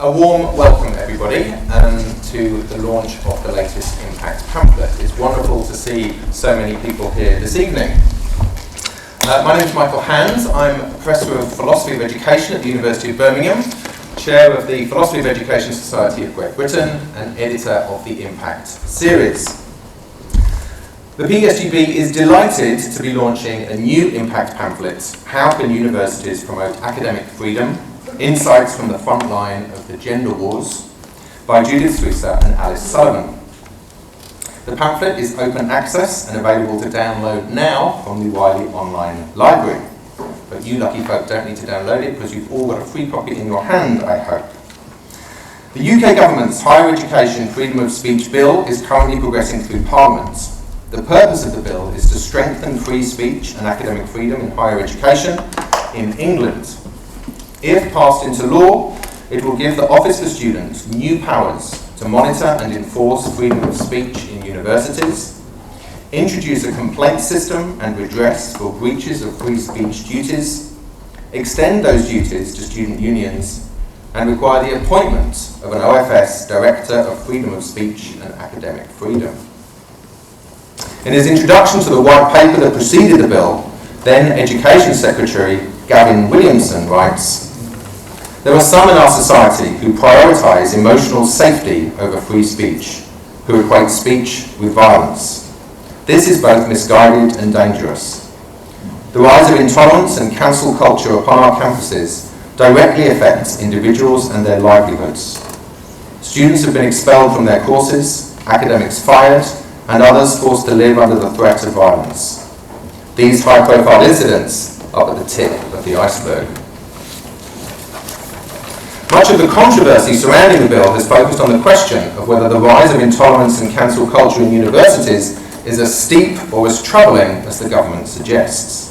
A warm welcome, everybody, to the launch of the latest Impact pamphlet. It's wonderful to see so many people here this evening. My name is Michael Hands. I'm Professor of Philosophy of Education at the University of Birmingham, Chair of the Philosophy of Education Society of Great Britain, and Editor of the Impact series. The PSGB is delighted to be launching a new Impact pamphlet, How Can Universities Promote Academic Freedom? Insights from the Front Line of the Gender Wars, by Judith Sweeser and Alice Sullivan. The pamphlet is open access and available to download now from the Wiley Online Library. But you lucky folk don't need to download it because you've all got a free copy in your hand, I hope. The UK Government's Higher Education Freedom of Speech Bill is currently progressing through Parliament. The purpose of the bill is to strengthen free speech and academic freedom in higher education in England. If passed into law, it will give the Office for Students new powers to monitor and enforce freedom of speech in universities, introduce a complaint system and redress for breaches of free speech duties, extend those duties to student unions, and require the appointment of an OFS Director of Freedom of Speech and Academic Freedom. In his introduction to the white paper that preceded the bill, then Education Secretary Gavin Williamson writes, "There are some in our society who prioritise emotional safety over free speech, who equate speech with violence. This is both misguided and dangerous. The rise of intolerance and cancel culture upon our campuses directly affects individuals and their livelihoods. Students have been expelled from their courses, academics fired, and others forced to live under the threat of violence. These high-profile incidents are but the tip of the iceberg." Much of the controversy surrounding the bill has focused on the question of whether the rise of intolerance and cancel culture in universities is as steep or as troubling as the government suggests.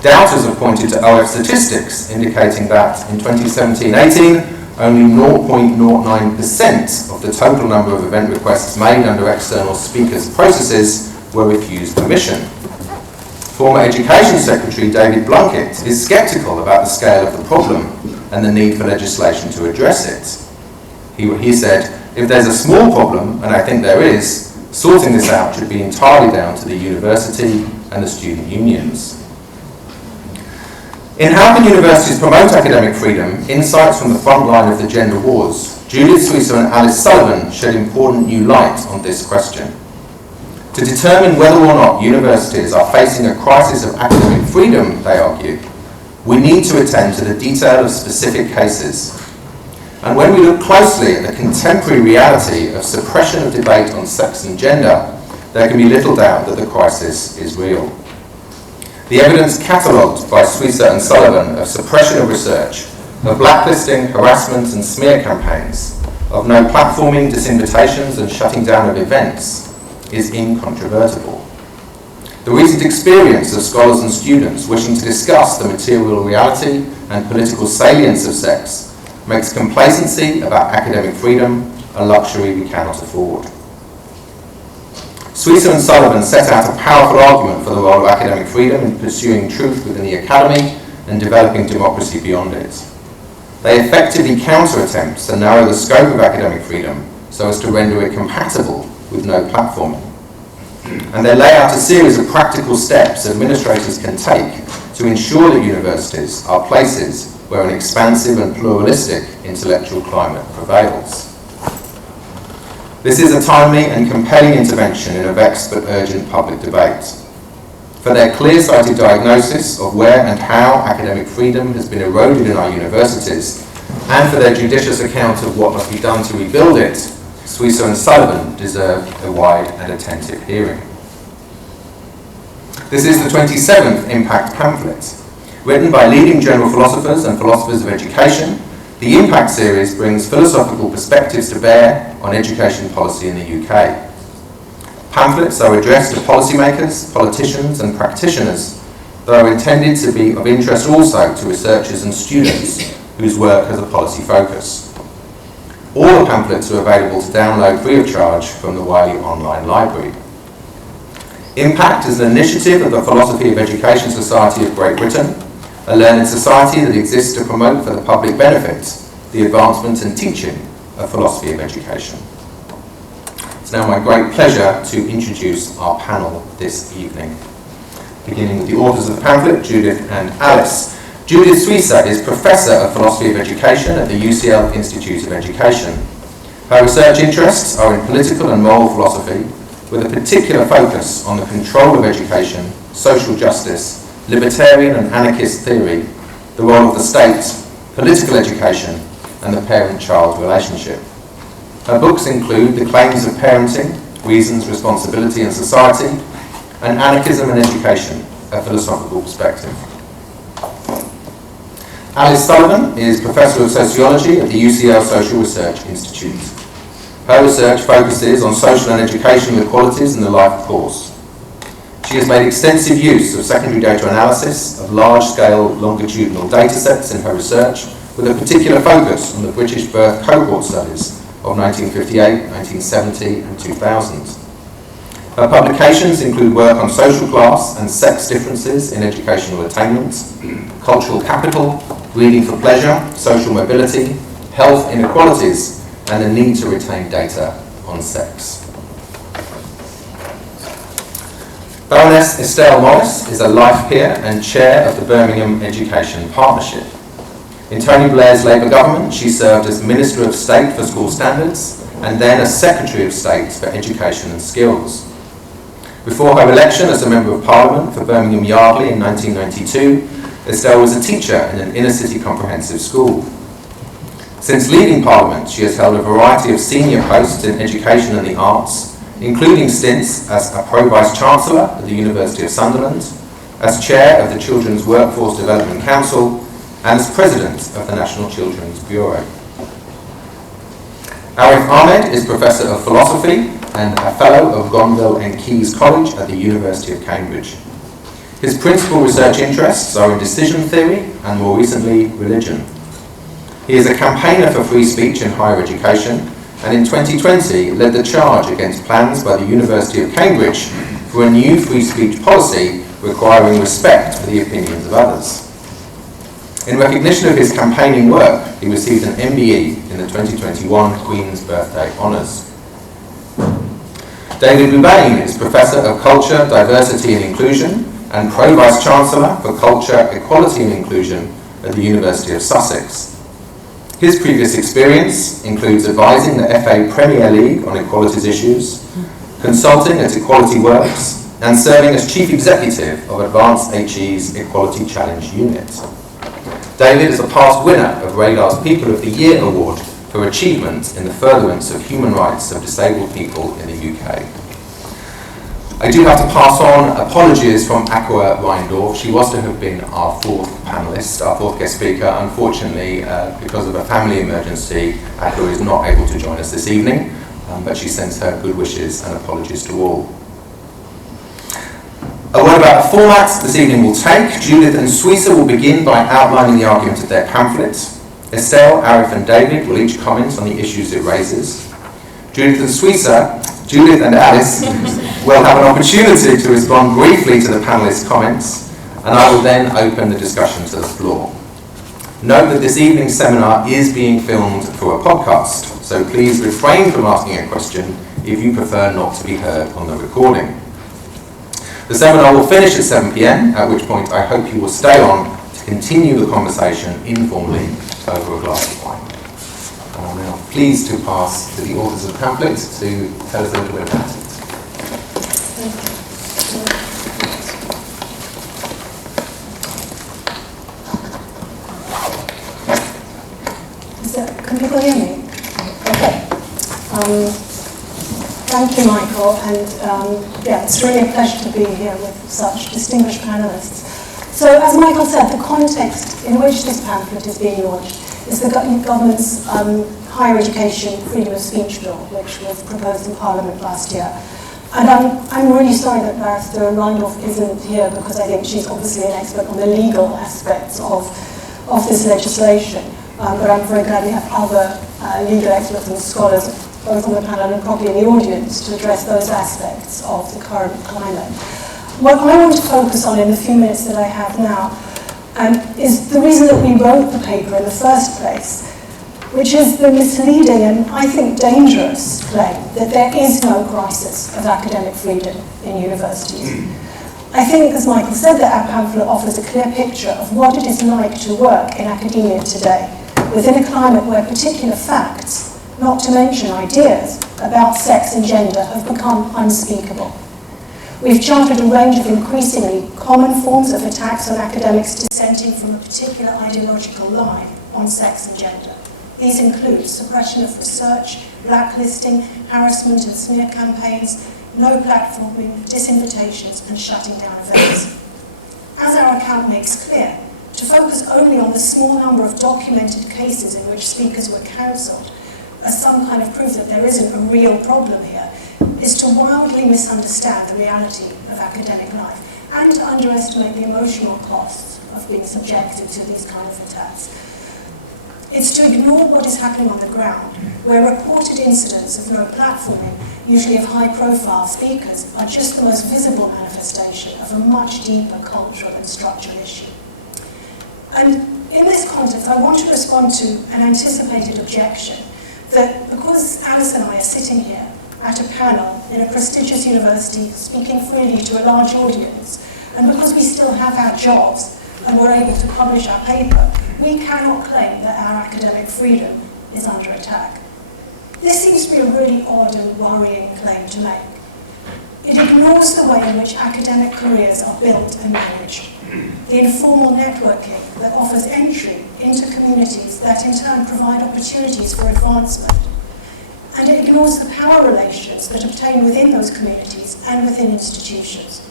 Doubters have pointed to OF statistics indicating that in 2017-18, only 0.09% of the total number of event requests made under external speakers' processes were refused permission. Former Education Secretary David Blunkett is sceptical about the scale of the problem and the need for legislation to address it. He said, "If there's a small problem, and I think there is, sorting this out should be entirely down to the university and the student unions." In How Can Universities Promote Academic Freedom? Insights from the Front Line of the Gender Wars, Judith Sweeser and Alice Sullivan shed important new light on this question. To determine whether or not universities are facing a crisis of academic freedom, they argue, we need to attend to the detail of specific cases. And when we look closely at the contemporary reality of suppression of debate on sex and gender, there can be little doubt that the crisis is real. The evidence catalogued by Sweeser and Sullivan of suppression of research, of blacklisting, harassment and smear campaigns, of no platforming, disinvitations and shutting down of events is incontrovertible. The recent experience of scholars and students wishing to discuss the material reality and political salience of sex makes complacency about academic freedom a luxury we cannot afford. Sweeser and Sullivan set out a powerful argument for the role of academic freedom in pursuing truth within the academy and developing democracy beyond it. They effectively counter attempts to narrow the scope of academic freedom so as to render it compatible with no platforming. And they lay out a series of practical steps administrators can take to ensure that universities are places where an expansive and pluralistic intellectual climate prevails. This is a timely and compelling intervention in a vexed but urgent public debate. For their clear-sighted diagnosis of where and how academic freedom has been eroded in our universities, and for their judicious account of what must be done to rebuild it, Sweeser and Sullivan deserve a wide and attentive hearing. This is the 27th Impact pamphlet. Written by leading general philosophers and philosophers of education, the Impact series brings philosophical perspectives to bear on education policy in the UK. Pamphlets are addressed to policymakers, politicians and practitioners that are intended to be of interest also to researchers and students whose work has a policy focus. All the pamphlets are available to download free of charge from the Wiley Online Library. Impact is an initiative of the Philosophy of Education Society of Great Britain, a learned society that exists to promote for the public benefit the advancement and teaching of philosophy of education. It's now my great pleasure to introduce our panel this evening. Beginning with the authors of the pamphlet, Judith and Alice. Judith Suissa is Professor of Philosophy of Education at the UCL Institute of Education. Her research interests are in political and moral philosophy, with a particular focus on the control of education, social justice, libertarian and anarchist theory, the role of the state, political education, and the parent-child relationship. Her books include The Claims of Parenting, Reasons, Responsibility and Society, and Anarchism and Education, a Philosophical Perspective. Alice Sullivan is Professor of Sociology at the UCL Social Research Institute. Her research focuses on social and educational equalities in the life course. She has made extensive use of secondary data analysis of large-scale longitudinal datasets in her research, with a particular focus on the British birth cohort studies of 1958, 1970 and 2000. Her publications include work on social class and sex differences in educational attainment, cultural capital, reading for pleasure, social mobility, health inequalities, and the need to retain data on sex. Baroness Estelle Morris is a life peer and chair of the Birmingham Education Partnership. In Tony Blair's Labour government, she served as Minister of State for School Standards and then as Secretary of State for Education and Skills. Before her election as a Member of Parliament for Birmingham Yardley in 1992, Estelle was a teacher in an inner-city comprehensive school. Since leaving Parliament, she has held a variety of senior posts in education and the arts, including stints as a Pro-Vice-Chancellor at the University of Sunderland, as Chair of the Children's Workforce Development Council, and as President of the National Children's Bureau. Arif Ahmed is Professor of Philosophy and a Fellow of Gonville and Caius College at the University of Cambridge. His principal research interests are in decision theory and, more recently, religion. He is a campaigner for free speech in higher education, and in 2020 led the charge against plans by the University of Cambridge for a new free speech policy requiring respect for the opinions of others. In recognition of his campaigning work, he received an MBE in the 2021 Queen's Birthday Honours. David Roubain is Professor of Culture, Diversity and Inclusion and Pro-Vice-Chancellor for Culture, Equality and Inclusion at the University of Sussex. His previous experience includes advising the FA Premier League on equalities issues, consulting at Equality Works, and serving as Chief Executive of Advanced HE's Equality Challenge Unit. David is a past winner of Radar's People of the Year Award for achievement in the furtherance of human rights of disabled people in the UK. I do have to pass on apologies from Aqua Reindorf. She was to have been our fourth panellist, our fourth guest speaker. Unfortunately, because of a family emergency, Aqua is not able to join us this evening, but she sends her good wishes and apologies to all. A word about the format this evening will take. Judith and Suissa will begin by outlining the argument of their pamphlet. Estelle, Arif and David will each comment on the issues it raises. Judith and Alice will have an opportunity to respond briefly to the panellists' comments, and I will then open the discussion to the floor. Note that this evening's seminar is being filmed for a podcast, so please refrain from asking a question if you prefer not to be heard on the recording. The seminar will finish at 7 p.m, at which point I hope you will stay on to continue the conversation informally over a glass of wine. And I'm now pleased to pass to the authors of the pamphlet to tell us a little bit about it. Can people hear me? Okay. Thank you, Michael, and it's really a pleasure to be here with such distinguished panelists. So, as Michael said, the context in which this pamphlet is being launched is the government's Higher Education Freedom of Speech Bill, which was proposed in Parliament last year. And I'm really sorry that Barrister Reindorf isn't here, because I think she's obviously an expert on the legal aspects of this legislation. But I'm very glad we have other legal experts and scholars, both on the panel and probably in the audience, to address those aspects of the current climate. What I want to focus on in the few minutes that I have now is the reason that we wrote the paper in the first place. which is the misleading and, I think, dangerous claim that there is no crisis of academic freedom in universities. I think, as Michael said, that our pamphlet offers a clear picture of what it is like to work in academia today, within a climate where particular facts, not to mention ideas, about sex and gender have become unspeakable. We've charted a range of increasingly common forms of attacks on academics dissenting from a particular ideological line on sex and gender. These include suppression of research, blacklisting, harassment and smear campaigns, no platforming, disinvitations, and shutting down events. As our account makes clear, to focus only on the small number of documented cases in which speakers were cancelled as some kind of proof that there isn't a real problem here is to wildly misunderstand the reality of academic life and to underestimate the emotional costs of being subjected to these kind of attacks. It's to ignore what is happening on the ground, where reported incidents of no platforming, usually of high-profile speakers, are just the most visible manifestation of a much deeper cultural and structural issue. And in this context, I want to respond to an anticipated objection that because Alice and I are sitting here at a panel in a prestigious university speaking freely to a large audience, and because we still have our jobs and we're able to publish our paper, we cannot claim that our academic freedom is under attack. This seems to be a really odd and worrying claim to make. It ignores the way in which academic careers are built and managed, the informal networking that offers entry into communities that in turn provide opportunities for advancement. And it ignores the power relations that obtain within those communities and within institutions.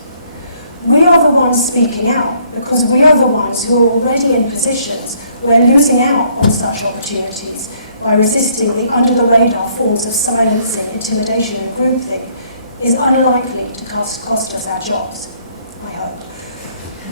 We are the ones speaking out because we are the ones who are already in positions where losing out on such opportunities by resisting the under-the-radar forms of silencing, intimidation and groupthink is unlikely to cost us our jobs, I hope.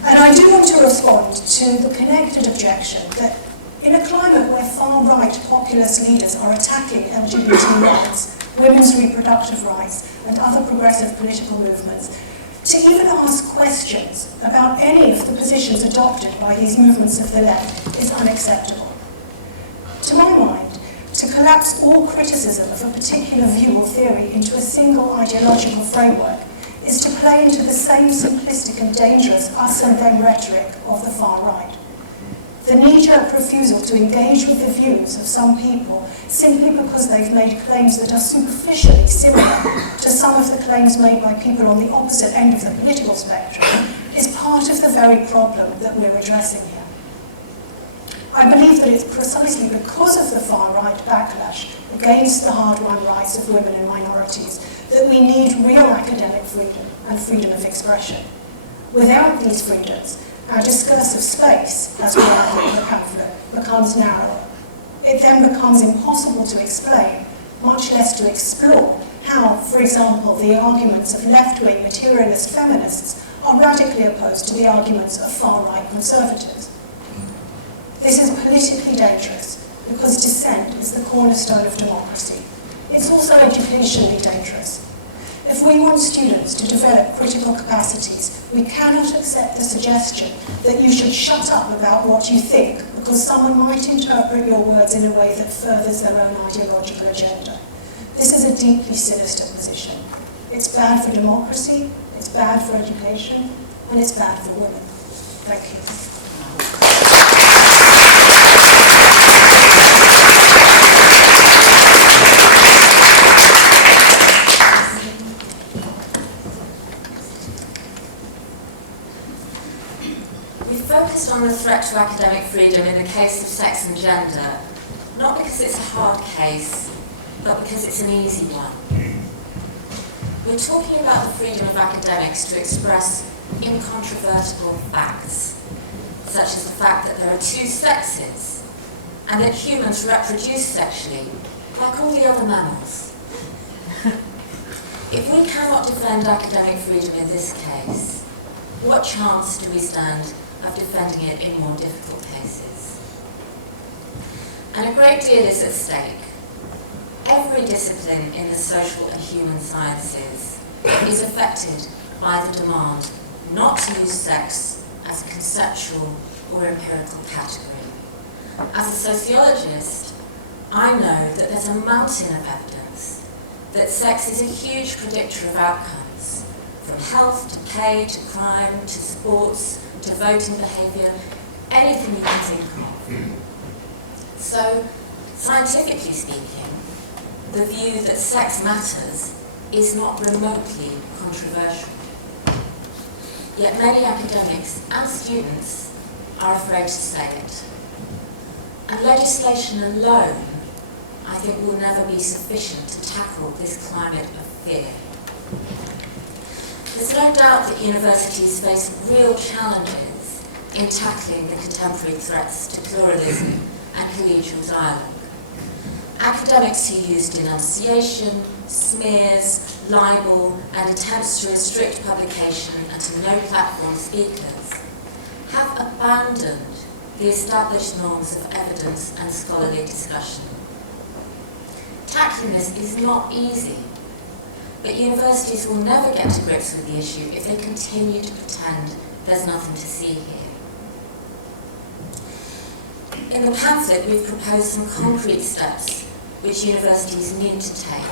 And I do want to respond to the connected objection that in a climate where far-right populist leaders are attacking LGBT rights, women's reproductive rights, and other progressive political movements, to even ask questions about any of the positions adopted by these movements of the left is unacceptable. To my mind, to collapse all criticism of a particular view or theory into a single ideological framework is to play into the same simplistic and dangerous us and them rhetoric of the far right. The knee-jerk refusal to engage with the views of some people simply because they've made claims that are superficially similar to some of the claims made by people on the opposite end of the political spectrum is part of the very problem that we're addressing here. I believe that it's precisely because of the far-right backlash against the hard-won rights of women and minorities that we need real academic freedom and freedom of expression. Without these freedoms, our discursive space, as we argue in the pamphlet, becomes narrower. It then becomes impossible to explain, much less to explore, how, for example, the arguments of left-wing materialist feminists are radically opposed to the arguments of far-right conservatives. This is politically dangerous because dissent is the cornerstone of democracy. It's also educationally dangerous. If we want students to develop critical capacities, we cannot accept the suggestion that you should shut up about what you think because someone might interpret your words in a way that furthers their own ideological agenda. This is a deeply sinister position. It's bad for democracy, it's bad for education, and it's bad for women. Thank you. On the threat to academic freedom in the case of sex and gender, not because it's a hard case, but because it's an easy one. We're talking about the freedom of academics to express incontrovertible facts, such as the fact that there are two sexes, and that humans reproduce sexually, like all the other mammals. If we cannot defend academic freedom in this case, what chance do we stand of defending it in more difficult cases? And a great deal is at stake. Every discipline in the social and human sciences is affected by the demand not to use sex as a conceptual or empirical category. As a sociologist, I know that there's a mountain of evidence that sex is a huge predictor of outcomes, from health to pay to crime to sports to voting behaviour, anything you can think of. So, scientifically speaking, the view that sex matters is not remotely controversial. Yet many academics and students are afraid to say it. And legislation alone, I think, will never be sufficient to tackle this climate of fear. There's no doubt that universities face real challenges in tackling the contemporary threats to pluralism and collegial dialogue. Academics who use denunciation, smears, libel, and attempts to restrict publication and to no-platform speakers have abandoned the established norms of evidence and scholarly discussion. Tackling this is not easy, but universities will never get to grips with the issue if they continue to pretend there's nothing to see here. In the pamphlet, we've proposed some concrete steps which universities need to take.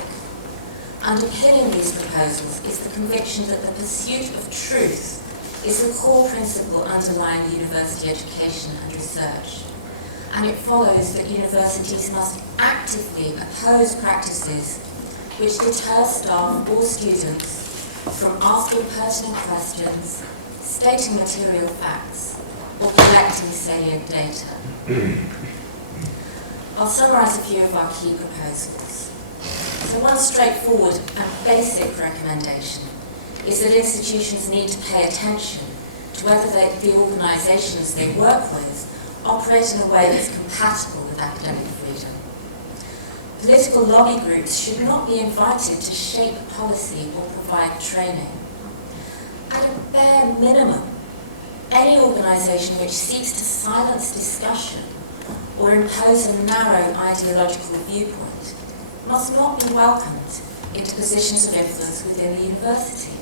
Underpinning these proposals is the conviction that the pursuit of truth is the core principle underlying university education and research. And it follows that universities must actively oppose practices which deter staff or students from asking pertinent questions, stating material facts, or collecting salient data. I'll summarise a few of our key proposals. So one straightforward and basic recommendation is that institutions need to pay attention to whether the organisations they work with operate in a way that's compatible with academic freedom. Political lobby groups should not be invited to shape policy or provide training. At a bare minimum, any organisation which seeks to silence discussion or impose a narrow ideological viewpoint must not be welcomed into positions of influence within the university.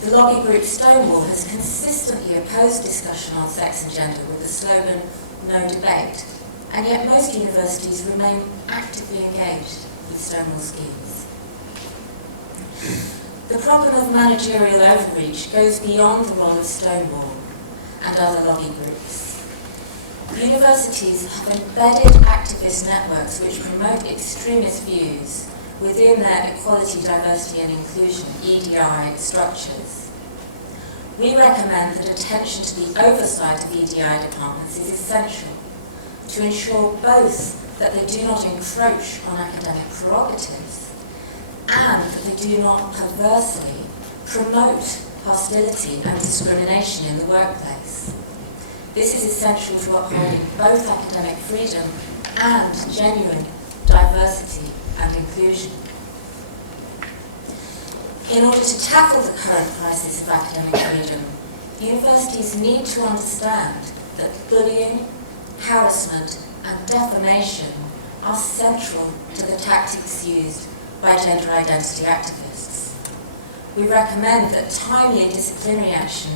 The lobby group Stonewall has consistently opposed discussion on sex and gender with the slogan, "No debate," and yet most universities remain actively engaged with Stonewall schemes. The problem of managerial overreach goes beyond the role of Stonewall and other lobby groups. Universities have embedded activist networks which promote extremist views within their equality, diversity and inclusion, EDI, structures. We recommend that attention to the oversight of EDI departments is essential to ensure both that they do not encroach on academic prerogatives and that they do not perversely promote hostility and discrimination in the workplace. This is essential to upholding both academic freedom and genuine diversity and inclusion. In order to tackle the current crisis of academic freedom, universities need to understand that bullying, harassment, and defamation are central to the tactics used by gender identity activists. We recommend that timely disciplinary action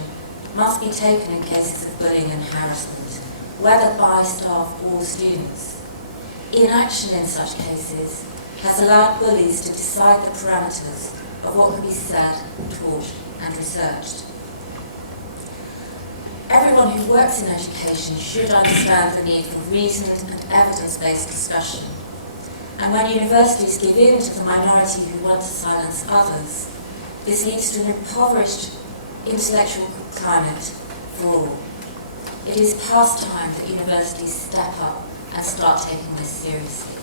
must be taken in cases of bullying and harassment, whether by staff or students. Inaction in such cases has allowed bullies to decide the parameters of what can be said, taught, and researched. Everyone who works in education should understand the need for reasoned and evidence-based discussion. And when universities give in to the minority who want to silence others, this leads to an impoverished intellectual climate for all. It is past time that universities step up and start taking this seriously.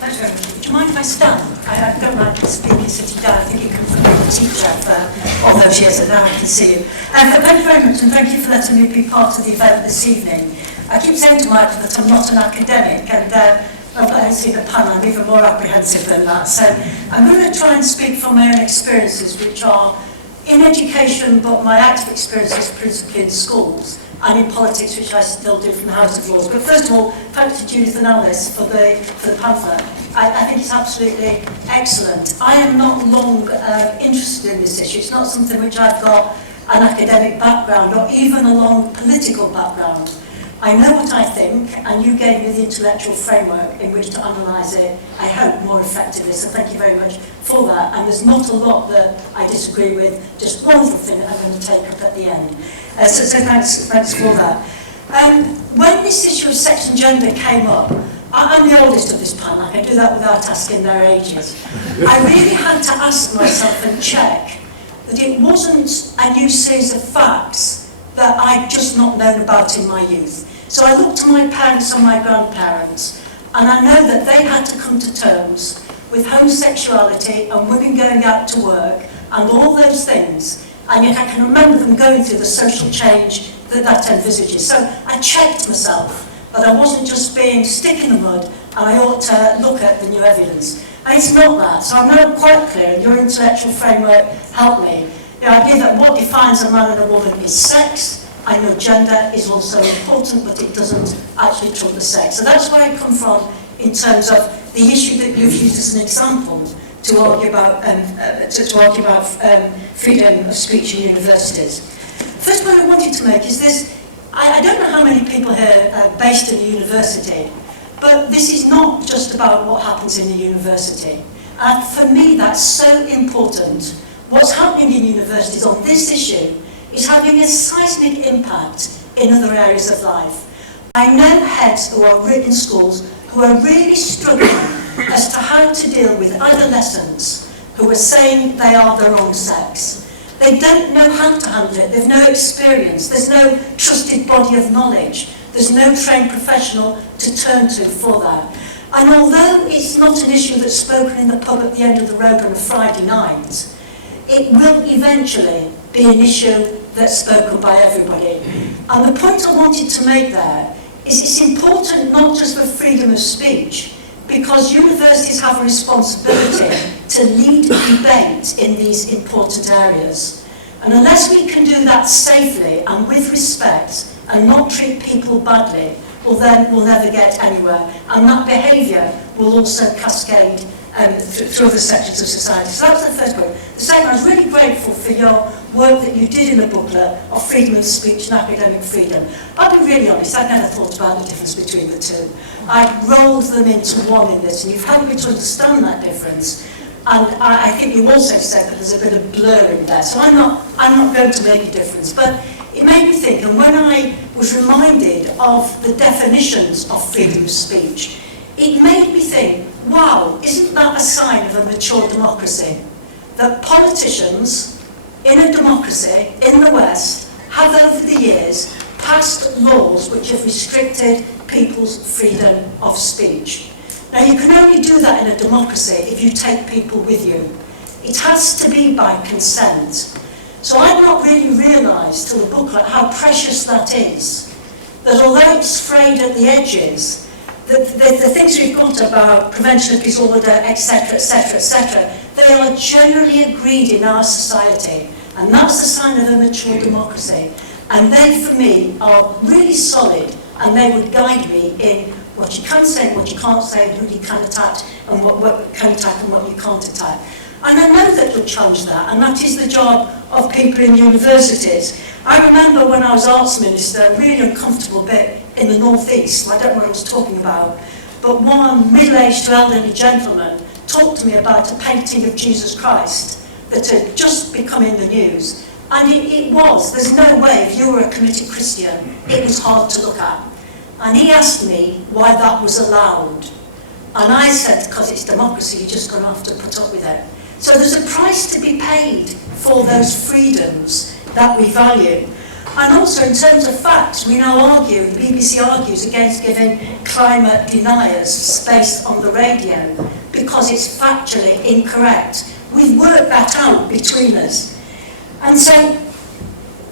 Thanks very much. Would you mind if I stand? I don't like speaking sitting down. I think it comes from being a teacher for all those years, and now I can see you. Thank you very much, and thank you for letting me be part of the event this evening. I keep saying to Michael that I'm not an academic, and I see the panel, I'm even more apprehensive than that. So I'm going to try and speak from my own experiences, which are in education, but my active experience is principally in schools, and in politics, which I still do from the House of Lords. But first of all, thanks to Judith and Alice for the pamphlet. I think it's absolutely excellent. I am not long interested in this issue. It's not something which I've got an academic background or even a long political background. I know what I think, and you gave me the intellectual framework in which to analyse it, I hope, more effectively. So thank you very much for that. And there's not a lot that I disagree with, just one little thing that I'm going to take up at the end. So thanks for that. When this issue of sex and gender came up, I'm the oldest of this panel. I can do that without asking their ages. I really had to ask myself and check that it wasn't a new series of facts that I'd just not known about in my youth. So I looked to my parents and my grandparents, and I know that they had to come to terms with homosexuality and women going out to work and all those things. And yet I can remember them going through the social change that envisages. So I checked myself that I wasn't just being stick in the mud, and I ought to look at the new evidence. And it's not that. So I'm now quite clear, and your intellectual framework helped me. The idea that what defines a man and a woman is sex. I know gender is also important, but it doesn't actually trump the sex. So that's where I come from in terms of the issue that you've used as an example to argue about freedom of speech in universities. First point I wanted to make is this. I don't know how many people here are based in a university, but this is not just about what happens in the university. And for me, that's so important. What's happening in universities on this issue is having a seismic impact in other areas of life. I know heads who are in schools who are really struggling as to how to deal with adolescents who are saying they are their own sex. They don't know how to handle it. They've no experience. There's no trusted body of knowledge. There's no trained professional to turn to for that. And although it's not an issue that's spoken in the pub at the end of the road on a Friday night, it will eventually be an issue that's spoken by everybody. And the point I wanted to make there is it's important not just for freedom of speech, because universities have a responsibility to lead debate in these important areas. And unless we can do that safely and with respect and not treat people badly, well then we'll never get anywhere. And that behaviour will also cascade through other sections of society. So that's the first point. The second, I was really grateful for your work that you did in the booklet of freedom of speech and academic freedom. I'll be really honest, I've never thought about the difference between the two. I rolled them into one in this, and you've helped me to understand that difference. And I think you also said that there's a bit of blur in there. So I'm not going to make a difference. But it made me think, and when I was reminded of the definitions of freedom of speech, it made me think, wow, isn't that a sign of a mature democracy? That politicians in a democracy in the West have over the years passed laws which have restricted people's freedom of speech. Now you can only do that in a democracy if you take people with you. It has to be by consent. So I'd not really realised till the booklet how precious that is. That although it's frayed at the edges, the things we've got about prevention of disorder, etc., etc., etc., they are generally agreed in our society. And that's a sign of a mature democracy. And they, for me, are really solid, and they would guide me in what you can say, what you can't say, who you can attack, and what can attack and what you can't attack. And I know that you'll challenge that, and that is the job of people in universities. I remember when I was arts minister, a really uncomfortable bit in the northeast, I don't know what I was talking about, but one middle-aged elderly gentleman talked to me about a painting of Jesus Christ that had just become in the news. And it was, there's no way, if you were a committed Christian, it was hard to look at. And he asked me why that was allowed. And I said, because it's democracy, you're just going to have to put up with it. So there's a price to be paid for those freedoms that we value. And also in terms of facts, we now argue, the BBC argues against giving climate deniers space on the radio because it's factually incorrect. We've worked that out between us. And so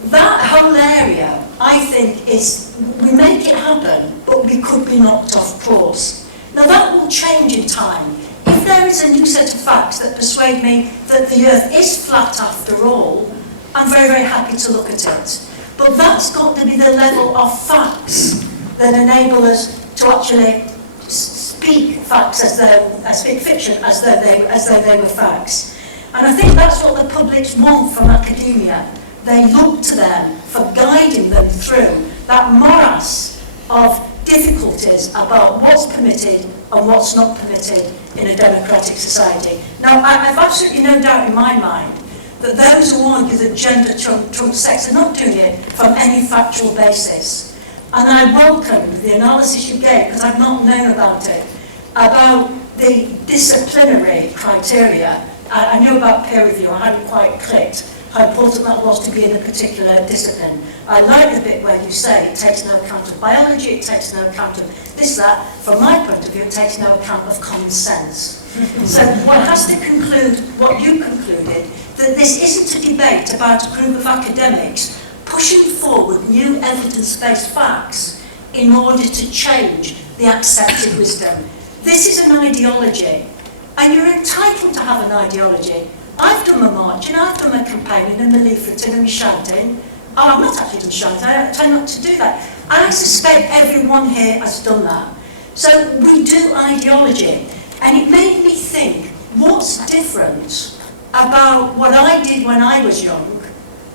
that whole area, I think, is, we make it happen, but we could be knocked off course. Now that will change in time. If there is a new set of facts that persuade me that the Earth is flat after all, I'm very, very happy to look at it. But that's got to be the level of facts that enable us to actually speak facts speak fiction as though they were facts. And I think that's what the publics want from academia. They look to them for guiding them through that morass of difficulties about what's permitted and what's not permitted in a democratic society. Now, I've absolutely no doubt in my mind that those who argue that gender trumps sex are not doing it from any factual basis. And I welcome the analysis you gave, because I've not known about it, about the disciplinary criteria. I knew about peer review, I hadn't quite clicked how important that was to be in a particular discipline. I like the bit where you say it takes no account of biology, it takes no account of this, that. From my point of view, it takes no account of common sense. So one has to conclude what you concluded, that this isn't a debate about a group of academics pushing forward new evidence-based facts in order to change the accepted wisdom. This is an ideology, and you're entitled to have an ideology. I've done my marching, I've done my campaigning and my leafleting and my shouting. Oh, I'm not actually done shouting, I try not to do that. And I suspect everyone here has done that. So we do ideology. And it made me think, what's different about what I did when I was young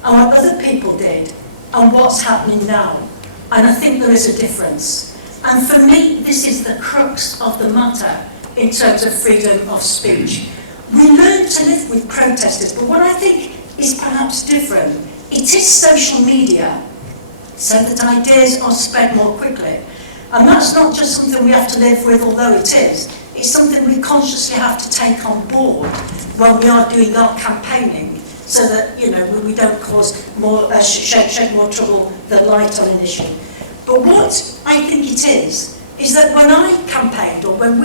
and what other people did and what's happening now? And I think there is a difference. And for me, this is the crux of the matter in terms of freedom of speech. We learn to live with protesters, but what I think is perhaps different, it is social media, so that ideas are spread more quickly. And that's not just something we have to live with, although it is. It's something we consciously have to take on board when we are doing our campaigning, so that we don't cause more shake more trouble than light on an issue. But what I think it is that when I campaigned, or when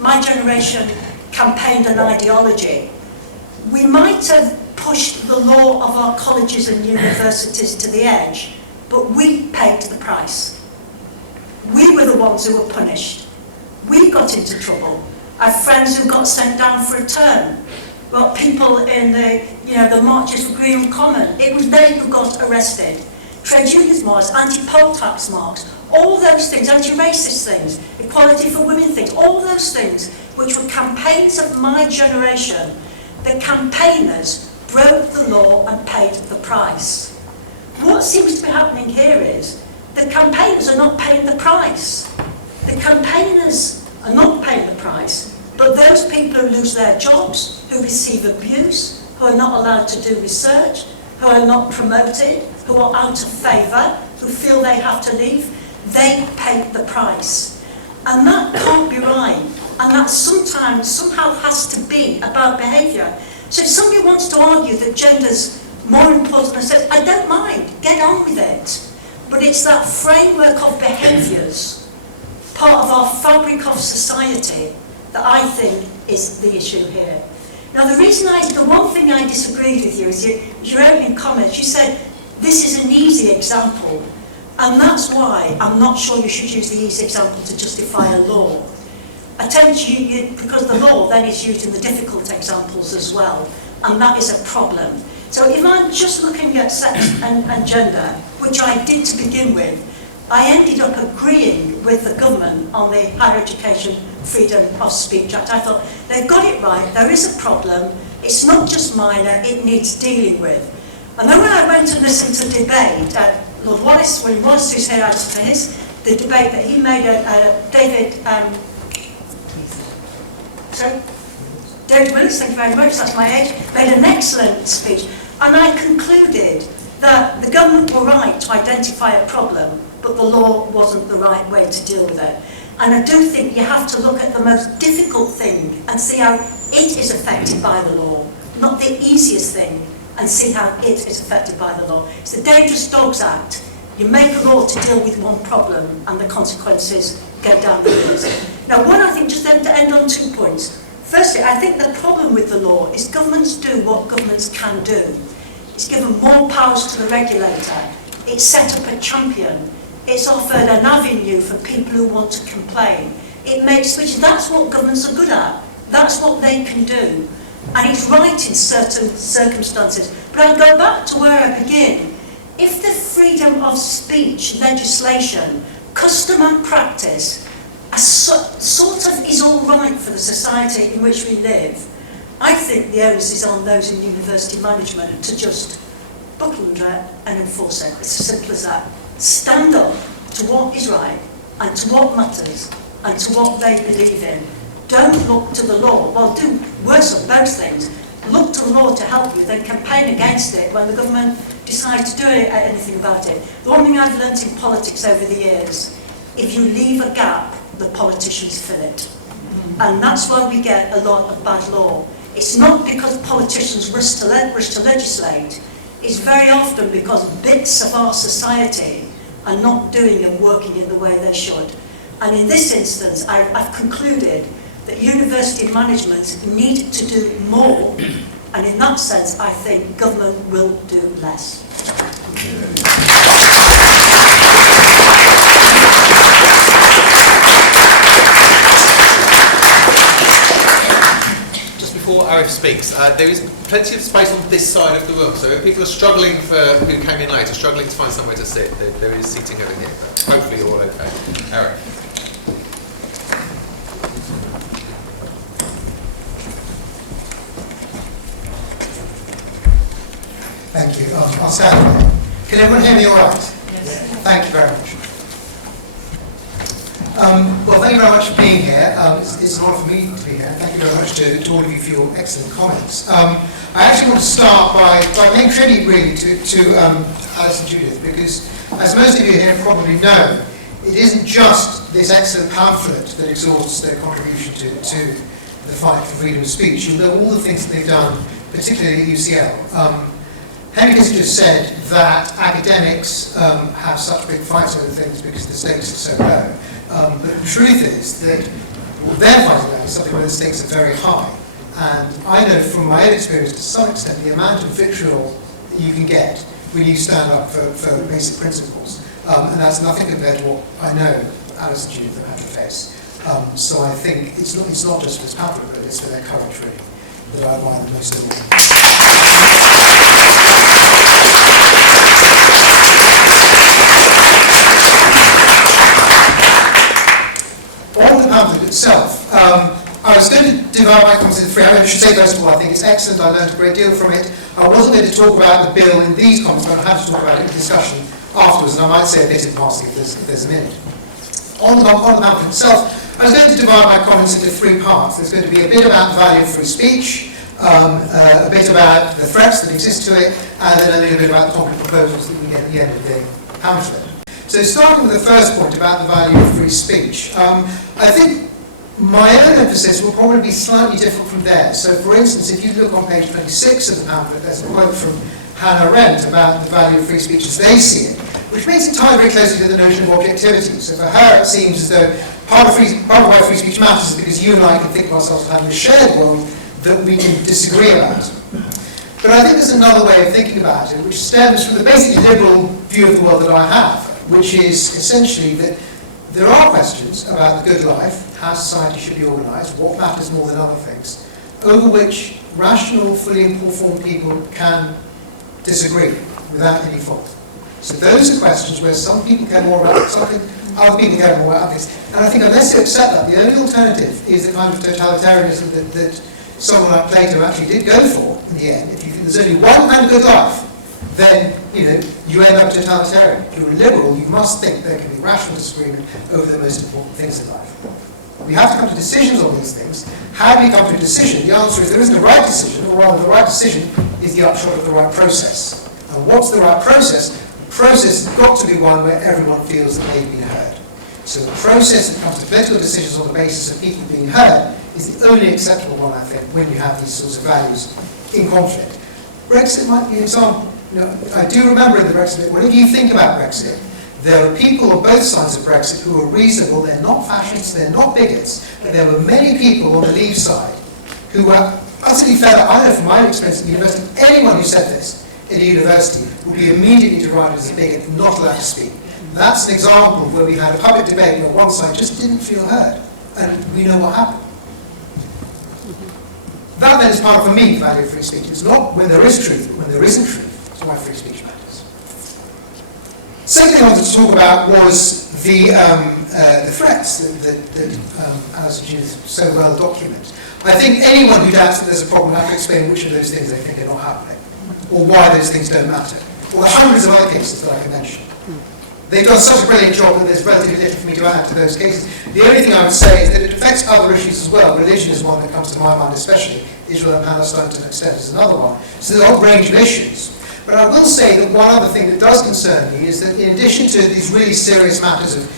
my generation campaigned an ideology, we might have pushed the law of our colleges and universities to the edge, but we paid the price. We were the ones who were punished. We got into trouble. I have friends who got sent down for a term. Well, people in the marches for Greenham Common, it was they who got arrested. Trade unions marches, anti-poll tax marks, all those things, anti-racist things, equality for women things, all those things which were campaigns of my generation, the campaigners broke the law and paid the price. What seems to be happening here is the campaigners are not paying the price. The campaigners are not paying the price, but those people who lose their jobs, who receive abuse, who are not allowed to do research, who are not promoted, who are out of favour, who feel they have to leave, they pay the price. And that can't be right. And that somehow has to be about behaviour. So if somebody wants to argue that gender's more important than sex, I don't mind, get on with it. But it's that framework of behaviours, part of our fabric of society, that I think is the issue here. Now the one thing I disagreed with you is your opening comments. You said, this is an easy example. And that's why I'm not sure you should use the easy example to justify a law. I tend to, because the law then is used in the difficult examples as well, and that is a problem. So if I'm just looking at sex and gender, which I did to begin with, I ended up agreeing with the government on the Higher Education Freedom of Speech Act. I thought, they've got it right, there is a problem, it's not just minor, it needs dealing with. And then when I went and listened to debate, Lord Wallace, William Wallace, who's here to the debate that he made at David Willis, thank you very much, that's my age, made an excellent speech. And I concluded that the government were right to identify a problem, but the law wasn't the right way to deal with it. And I do think you have to look at the most difficult thing and see how it is affected by the law, not the easiest thing, and see how it is affected by the law. It's the Dangerous Dogs Act. You make a law to deal with one problem, and the consequences go down the years. Now, what I think, just to end on 2 points. Firstly, I think the problem with the law is governments do what governments can do. It's given more powers to the regulator. It's set up a champion. It's offered an avenue for people who want to complain. It makes switches. That's what governments are good at. That's what they can do. and it's right in certain circumstances. But I'll go back to where I begin. If the freedom of speech legislation, custom and practice, sort of is all right for the society in which we live, I think the onus is on those in university management to just buckle under and enforce it. It's as simple as that. Stand up to what is right and to what matters and to what they believe in. Don't look to the law. Well, do worse on those things. Look to the law to help you, then campaign against it when the government decides to do anything about it. The one thing I've learnt in politics over the years, if you leave a gap, the politicians fill it. And that's why we get a lot of bad law. It's not because politicians wish to legislate, it's very often because bits of our society are not doing and working in the way they should. And in this instance, I've concluded that university management need to do more, and in that sense, I think government will do less. Before Arif speaks, there is plenty of space on this side of the room, so if people are struggling who came in late, are struggling to find somewhere to sit, there is seating over here, but hopefully you're all okay. Arif. Thank you. I'll stand there. Can everyone hear me all right? Yes. Thank you very much. Well, thank you very much for being here. It's an honour for me to be here. Thank you very much to all of you for your excellent comments. I actually want to start by paying tribute really to Alice and Judith, because as most of you here probably know, it isn't just this excellent pamphlet that exhausts their contribution to the fight for freedom of speech. You'll know all the things that they've done, particularly at UCL. Henry Kissinger said that academics have such big fights over things because the stakes are so low. But the truth is that what they're fighting about is something where the stakes are very high. And I know from my own experience, to some extent, the amount of vitriol that you can get when you stand up for basic principles. And that's nothing compared to what I know Alice and Judith have had to face. So I think it's not just for this pamphlet, but it's for their courage, really, that I admire the most of all. On the pamphlet itself, I was going to divide my comments into three. I should say, first of all, I think it's excellent. I learned a great deal from it. I wasn't going to talk about the bill in these comments, but I have to talk about it in discussion afterwards, and I might say a bit in passing if there's a minute. On the pamphlet itself, I was going to divide my comments into three parts. There's going to be a bit about the value of free speech, a bit about the threats that exist to it, and then a little bit about the concrete proposals that we get at the end of the pamphlet. So starting with the first point about the value of free speech, I think my own emphasis will probably be slightly different from theirs. So for instance, if you look on page 26 of the pamphlet, there's a quote from Hannah Arendt about the value of free speech as they see it, which makes it tie very closely to the notion of objectivity. So for her, it seems as though part of why free speech matters is because you and I can think of ourselves as having a shared world that we can disagree about. But I think there's another way of thinking about it, which stems from the basically liberal view of the world that I have, which is essentially that there are questions about the good life, how society should be organised, what matters more than other things, over which rational, fully informed people can disagree without any fault. So those are questions where some people care more about something, other people care more about others. And I think unless you accept that, the only alternative is the kind of totalitarianism that someone like Plato actually did go for in the end. If you think there's only one kind of good life, then you end up totalitarian. If you're a liberal, you must think there can be rational disagreement over the most important things in life. We have to come to decisions on these things. How do we come to a decision? The answer is there isn't a right decision, or rather the right decision is the upshot of the right process. And what's the right process? The process has got to be one where everyone feels that they've been heard. So the process that comes to political decisions on the basis of people being heard is the only acceptable one, I think, when you have these sorts of values in conflict. Brexit might be an example. I do remember in the Brexit, whenever you think about Brexit, there were people on both sides of Brexit who were reasonable. They're not fascists, they're not bigots, but there were many people on the Leave side who were utterly fed up. I know from my experience at the university, anyone who said this in a university would be immediately derided as a bigot and not allowed to speak. That's an example where we had a public debate where one side just didn't feel heard, and we know what happened. That then is part of, for me, the value of free speech. It's not when there is truth, but when there isn't truth. That's why free speech matters. Second thing I wanted to talk about was the threats that Alice and Judith so well document. I think anyone who doubts that there's a problem have to explain which of those things they think are not happening, or why those things don't matter, or the hundreds of other cases that I can mention. They've done such a brilliant job that there's relatively little for me to add to those cases. The only thing I would say is that it affects other issues as well. Religion is one that comes to my mind especially. Israel and Palestine to an extent is another one. So there's a whole range of issues. But I will say that one other thing that does concern me is that in addition to these really serious matters of,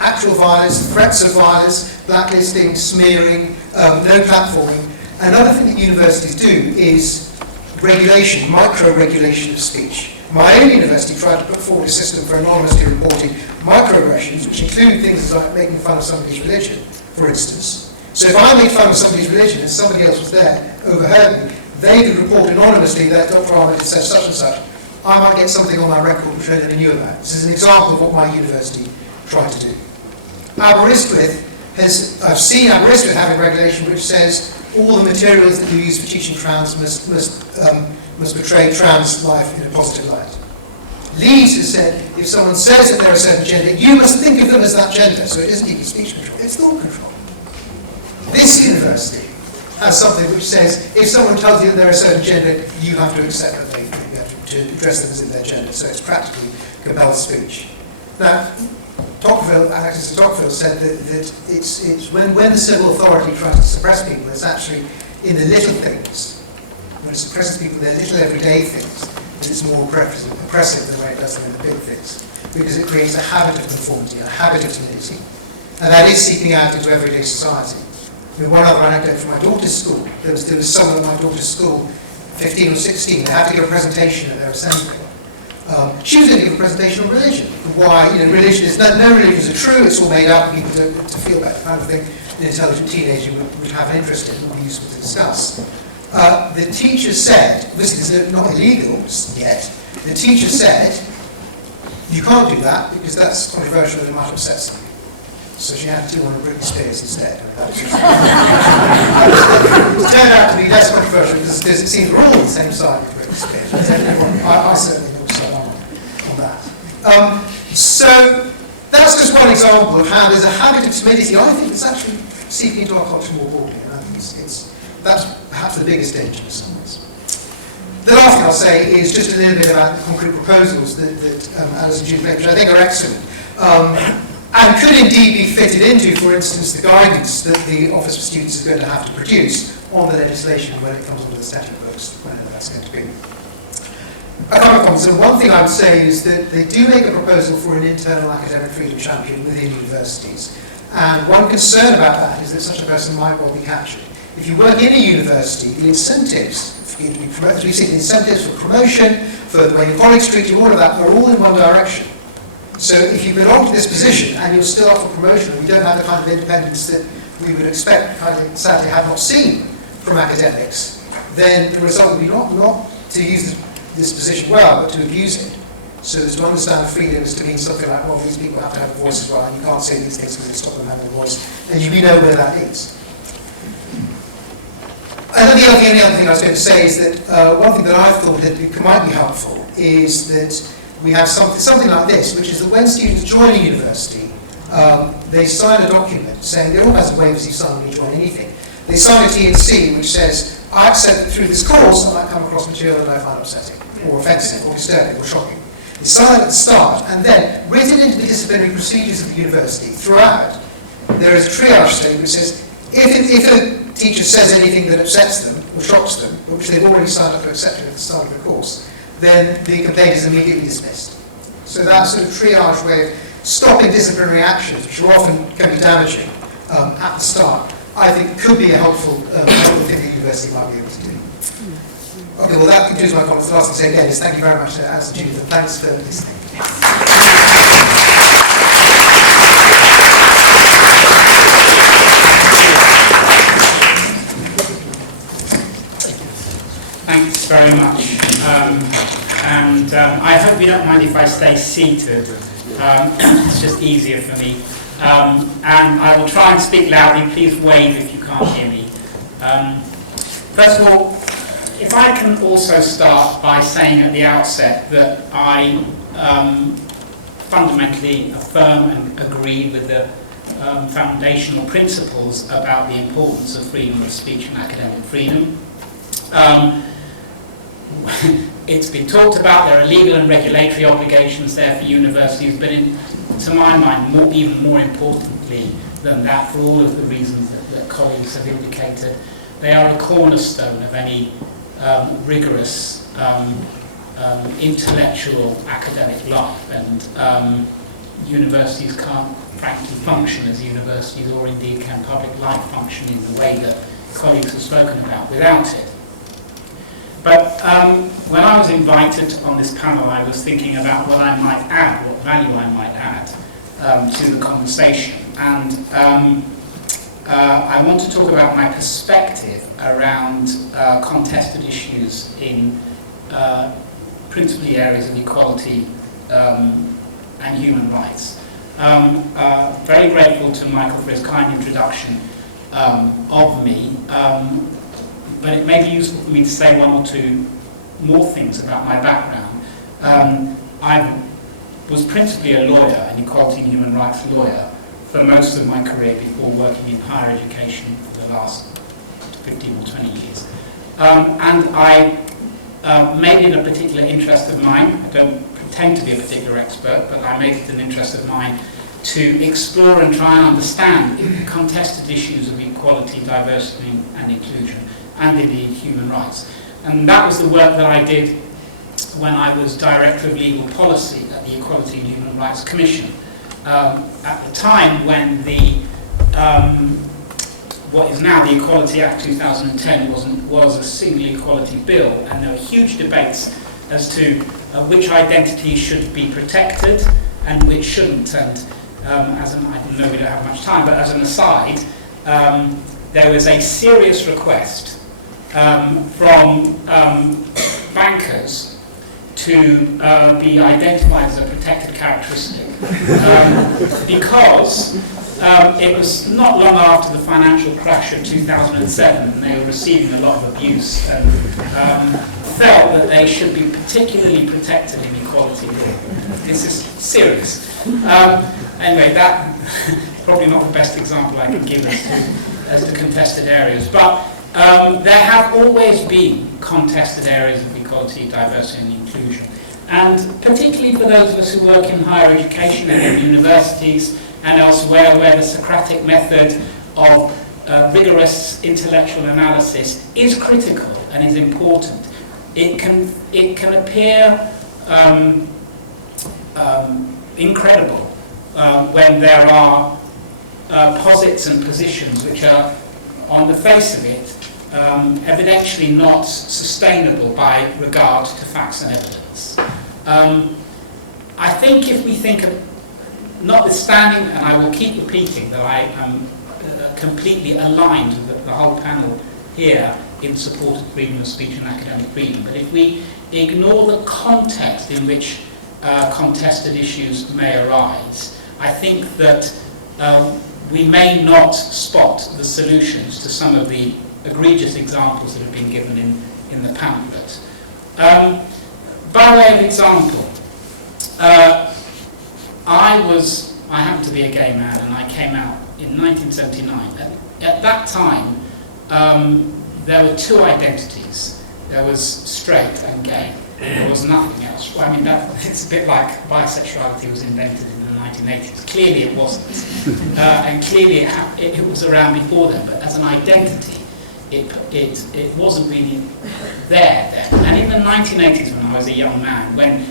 actual violence, threats of violence, blacklisting, smearing, no platforming, another thing that universities do is regulation, micro-regulation of speech. My own university tried to put forward a system for anonymously reporting microaggressions, which include things like making fun of somebody's religion, for instance. So if I made fun of somebody's religion and somebody else was there, overheard me, they could report anonymously that Dr. Ahmed had said such and such. I might get something on my record which I only knew about. This is an example of what my university tried to do. Aberystwyth I've seen Aberystwyth having regulation which says all the materials that you use for teaching trans must portray trans life in a positive light. Leeds has said if someone says that they're a certain gender, you must think of them as that gender, so it isn't even speech control, it's thought control. This university has something which says if someone tells you that they're a certain gender, you have to accept that you have to address them as in their gender, so it's practically compelled speech. Now, Alexis de Tocqueville said that it's when the civil authority tries to suppress people, it's actually in the little things. When it suppresses people in their little everyday things, that it's more oppressive than when it does them in the big things. Because it creates a habit of conformity, a habit of timidity. And that is seeping out into everyday society. One other anecdote from my daughter's school. There was someone at my daughter's school, 15 or 16, they had to give a presentation at their assembly. She was going to give a presentation on religion. Why, religion is, no religions are true, it's all made up, people to feel that kind of thing. An intelligent teenager would have an interest in, would be useful to discuss. The teacher said, this is not illegal yet, the teacher said, you can't do that because that's controversial and it might upset somebody. So she had to do one of Britney Spears instead. It turned out to be less controversial because it seems we're all on the same side with Britney Spears. I certainly look so on that. So that's just one example of how there's a habit of timidity. I think it's actually seeping into our culture more broadly. And I think that's perhaps the biggest danger in some ways. The last thing I'll say is just a little bit about the concrete proposals that Alice and Judith made, which I think are excellent. And could indeed be fitted into, for instance, the guidance that the Office for Students is going to have to produce on the legislation when it comes onto the statute books, whenever that's going to be. A couple of comments. And one thing I would say is that they do make a proposal for an internal academic freedom champion within universities. And one concern about that is that such a person might well be captured. If you work in a university, the incentives for you to be promoted, the incentives for promotion, for the way your colleagues treat you, all of that are all in one direction. So if you belong to this position and you're still up for promotion and you don't have the kind of independence that we would expect, sadly have not seen from academics, then the result would be not to use this position well, but to abuse it. So to understand freedom is to mean something like, well, these people have to have a voice as well, and you can't say these things because they stop them having a voice. And you know where that is. And then the only other thing I was going to say is that one thing that I thought might be helpful is that we have something like this, which is that when students join a university, they sign a document saying, they all has a waiver as you sign when you join anything. They sign a T&C which says, I accept that through this course I might come across material that I find upsetting, or offensive, or disturbing, or shocking. They sign that at the start, and then, written into the disciplinary procedures of the university, throughout, there is a triage statement which says, if a teacher says anything that upsets them, or shocks them, which they've already signed up to accepting at the start of the course, then the complaint is immediately dismissed. So that sort of triage way of stopping disciplinary actions, which often can be damaging at the start, I think could be a helpful thing the university might be able to do. Okay, well that concludes my comments. The last thing to say again is thank you very much to Alice and Judith, and thanks for listening. Thanks very much. I hope you don't mind if I stay seated. It's just easier for me. And I will try and speak loudly. Please wave if you can't hear me. First of all, if I can also start by saying at the outset that I fundamentally affirm and agree with the foundational principles about the importance of freedom of speech and academic freedom. It's been talked about, there are legal and regulatory obligations there for universities, but to my mind, even more importantly than that, for all of the reasons that colleagues have indicated, they are a cornerstone of any rigorous intellectual academic life, and universities can't frankly function as universities, or indeed can public life function in the way that colleagues have spoken about without it. But when I was invited on this panel, I was thinking about what I might add, what value I might add to the conversation. And I want to talk about my perspective around contested issues in principally areas of equality and human rights. Very grateful to Michael for his kind introduction of me. But it may be useful for me to say one or two more things about my background. I was principally a lawyer, an equality and human rights lawyer, for most of my career before working in higher education for the last 15 or 20 years. And I made it a particular interest of mine. I don't pretend to be a particular expert, but I made it an interest of mine to explore and try and understand contested issues of equality, diversity and inclusion, and indeed human rights. And that was the work that I did when I was Director of Legal Policy at the Equality and Human Rights Commission. At the time when the what is now the Equality Act 2010 was a single equality bill, and there were huge debates as to which identities should be protected and which shouldn't. And I know we don't have much time, but as an aside, there was a serious request from bankers to be identified as a protected characteristic because it was not long after the financial crash of 2007, and they were receiving a lot of abuse and felt that they should be particularly protected in equality law. This is serious. Anyway, that probably not the best example I can give as to contested areas, but there have always been contested areas of equality, diversity and inclusion. And particularly for those of us who work in higher education and in universities and elsewhere, where the Socratic method of rigorous intellectual analysis is critical and is important. It can appear incredible when there are posits and positions which are, on the face of it, evidentially not sustainable by regard to facts and evidence. I think if we think of, notwithstanding, and I will keep repeating that I am completely aligned with the whole panel here in support of freedom of speech and academic freedom, but if we ignore the context in which contested issues may arise, I think that we may not spot the solutions to some of the egregious examples that have been given in the pamphlet. By way of example, I happen to be a gay man, and I came out in 1979. At that time, there were two identities. There was straight and gay. There was nothing else. Well, I mean, it's a bit like bisexuality was invented in the 1980s. Clearly it wasn't. And clearly it was around before then, but as an identity, it wasn't really there then. And in the 1980s, when I was a young man, when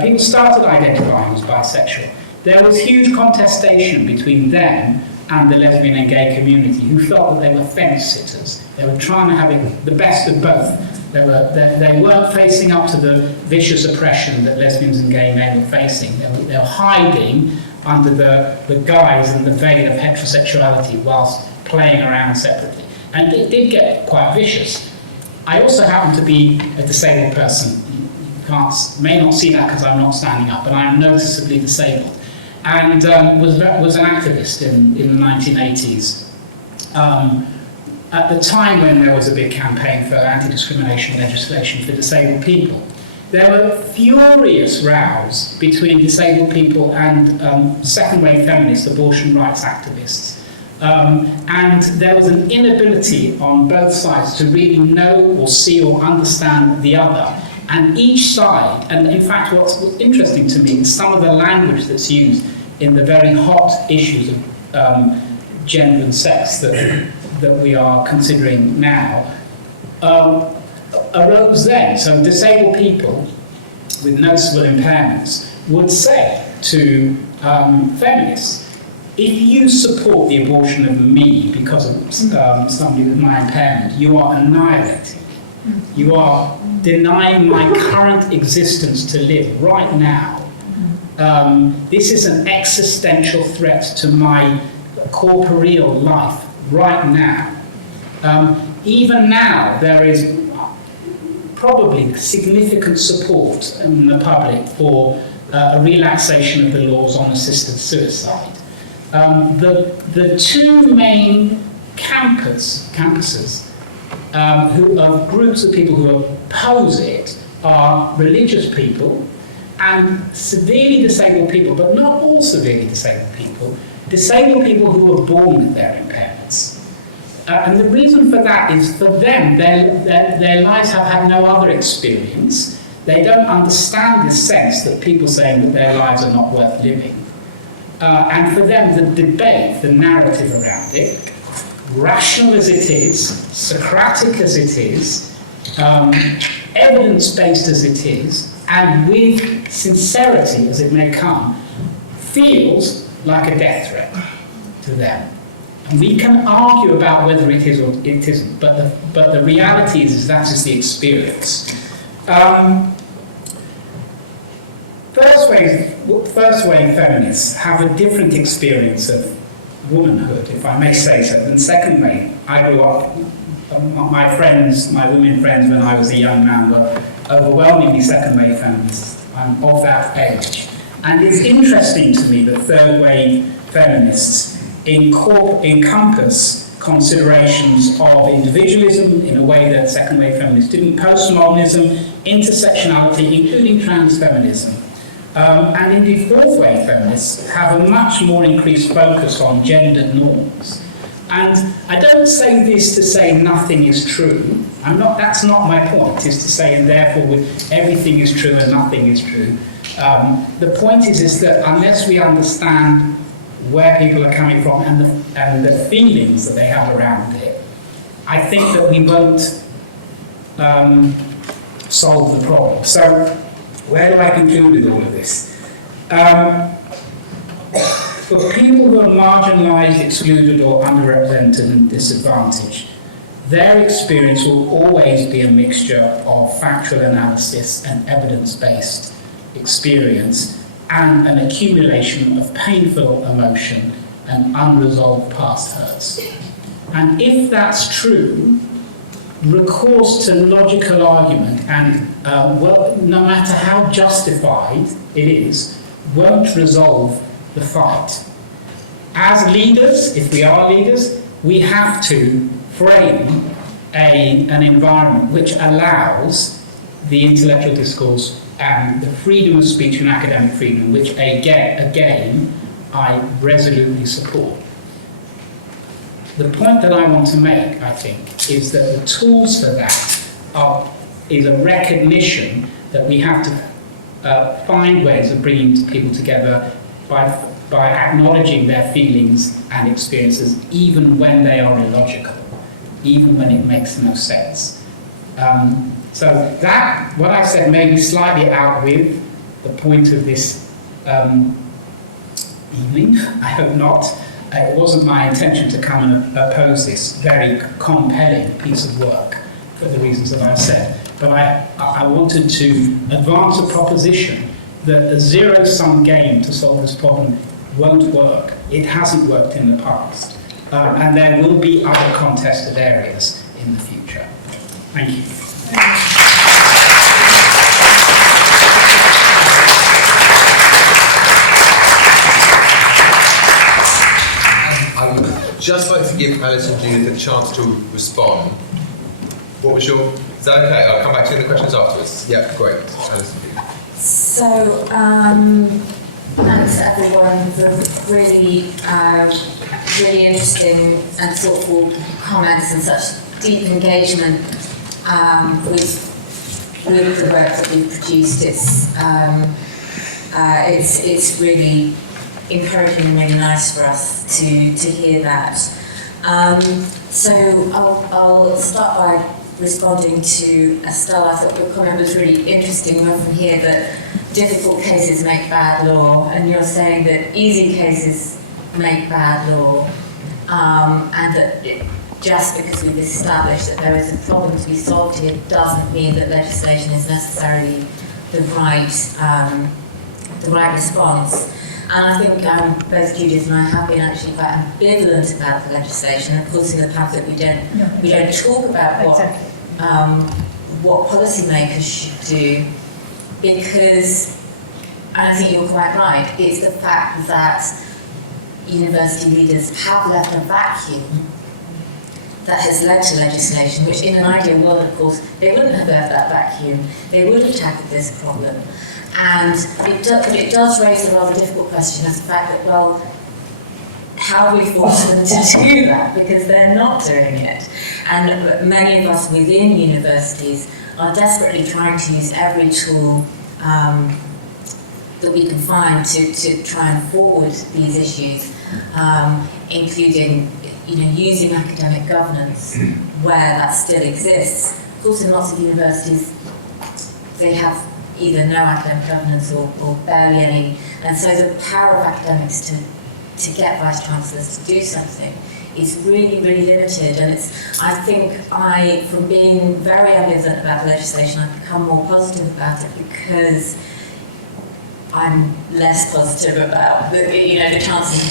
people started identifying as bisexual, there was huge contestation between them and the lesbian and gay community, who felt that they were fence sitters. They were trying to have the best of both. They weren't facing up to the vicious oppression that lesbians and gay men were facing. They were hiding under the guise and the veil of heterosexuality whilst playing around separately. And it did get quite vicious. I also happen to be a disabled person. You may not see that because I'm not standing up, but I am noticeably disabled. And was an activist in the 1980s. at the time when there was a big campaign for anti-discrimination legislation for disabled people, there were furious rows between disabled people and second-wave feminist abortion rights activists. And there was an inability on both sides to really know or see or understand the other. And each side, and in fact what's interesting to me is some of the language that's used in the very hot issues of gender and sex that we are considering now, arose then. So disabled people with noticeable impairments would say to feminists, if you support the abortion of me because of somebody with my impairment, you are annihilating. You are denying my current existence to live right now. This is an existential threat to my corporeal life right now. Even now, there is probably significant support in the public for a relaxation of the laws on assisted suicide. The two main campuses of groups of people who oppose it are religious people and severely disabled people, but not all severely disabled people who were born with their impairments. And the reason for that is for them, their lives have had no other experience. They don't understand this sense that people saying that their lives are not worth living. And for them, the debate, the narrative around it, rational as it is, Socratic as it is, evidence-based as it is, and with sincerity as it may come, feels like a death threat to them. And we can argue about whether it is or it isn't, but the reality is that is the experience. First wave feminists have a different experience of womanhood, if I may say so, than second wave. I grew up, my women friends when I was a young man were overwhelmingly second wave feminists. I'm of that age. And it's interesting to me that third wave feminists encompass considerations of individualism in a way that second wave feminists didn't, postmodernism, intersectionality, including trans feminism. And indeed, fourth wave feminists have a much more increased focus on gendered norms. And I don't say this to say nothing is true. That's not my point, is to say, and therefore everything is true and nothing is true. The point is that unless we understand where people are coming from and the feelings that they have around it, I think that we won't solve the problem. So, where do I conclude with all of this? For people who are marginalised, excluded or underrepresented and disadvantaged, their experience will always be a mixture of factual analysis and evidence-based experience and an accumulation of painful emotion and unresolved past hurts. And if that's true, recourse to logical argument and no matter how justified it is, won't resolve the fight. As leaders, if we are leaders, we have to frame an environment which allows the intellectual discourse and the freedom of speech and academic freedom, which again I resolutely support. The point that I want to make, I think, is that the tools for that is a recognition that we have to find ways of bringing people together by acknowledging their feelings and experiences, even when they are illogical, even when it makes no sense. So that, what I said, may be slightly out with the point of this evening. I hope not. It wasn't my intention to come and oppose this very compelling piece of work for the reasons that I've said. But I wanted to advance a proposition that a zero-sum game to solve this problem won't work. It hasn't worked in the past. And there will be other contested areas in the future. Thank you. just like to give Alice and Judith a chance to respond. What was your... Is that okay? I'll come back to you in the questions afterwards. Yeah, great. Alice and Judith. So, thanks everyone for really, really interesting and thoughtful comments and such deep engagement with the work that we've produced. It's really encouraging and really nice for us to hear that. So I'll start by responding to Estelle. I thought your comment was really interesting. We often hear that difficult cases make bad law, and you're saying that easy cases make bad law, and that just because we've established that there is a problem to be solved here doesn't mean that legislation is necessarily the right response. And I think both Judith and I have been actually quite ambivalent about the legislation. Of course, in the pamphlet we don't talk about what policymakers should do, because, and I think you're quite right, it's the fact that university leaders have left a vacuum that has led to legislation, which in an ideal world, of course, they wouldn't have left that vacuum. They would have tackled this problem. And it does raise a rather difficult question as the fact that, well, how do we force them to do that? Because they're not doing it. And many of us within universities are desperately trying to use every tool that we can find to try and forward these issues, including using academic governance where that still exists. Of course, in lots of universities, they have either no academic governance or barely any, and so the power of academics to get vice chancellors to do something is really, really limited. And I think from being very ambivalent about the legislation, I've become more positive about it because I'm less positive about the chances of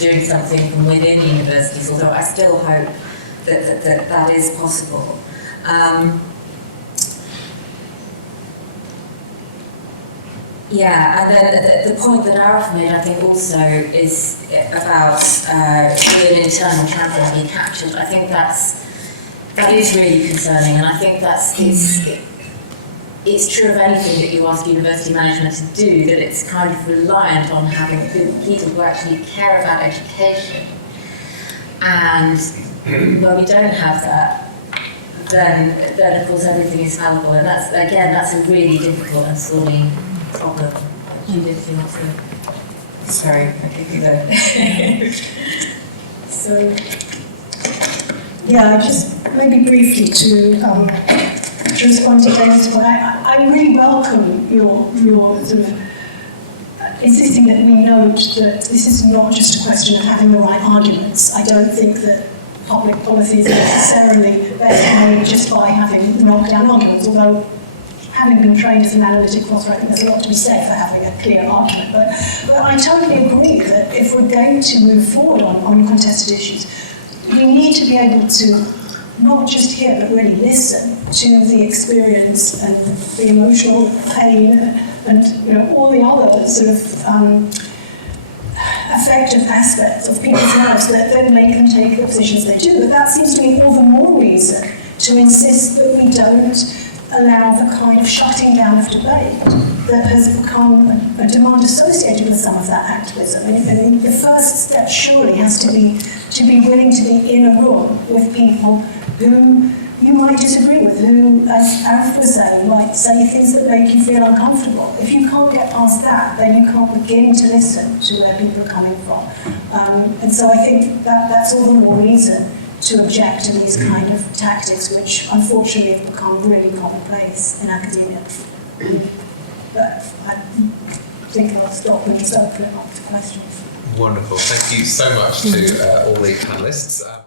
doing something from within universities, although I still hope that is possible. And then the point that Arif made, I think, also is about being an internal champion being captured. I think that is really concerning, and I think it's true of anything that you ask university management to do, that it's kind of reliant on having people who actually care about education. And where we don't have that, then of course everything is fallible, and that's a really difficult and thorny problem. Judith, you want to? Sorry, I think you go. So, just maybe briefly to respond to David's point. I really welcome your sort of insisting that we note that this is not just a question of having the right arguments. I don't think that public policy is necessarily best made just by having knockdown arguments, although having been trained as an analytic philosopher, I think there's a lot to be said for having a clear argument. But I totally agree that if we're going to move forward on contested issues, we need to be able to not just hear, but really listen to the experience and the emotional pain and all the other sort of affective aspects of people's lives that then make them take the positions they do. But that seems to me all the more reason to insist that we don't allow the kind of shutting down of debate that has become a demand associated with some of that activism. And the first step surely has to be willing to be in a room with people who you might disagree with, who, as Arif was saying, might say things that make you feel uncomfortable. If you can't get past that, then you can't begin to listen to where people are coming from. And so I think that's all the more reason to object to these kind of tactics, which unfortunately have become really commonplace in academia. But I think I'll stop and just open it up to questions. Wonderful. Thank you so much to all the panellists.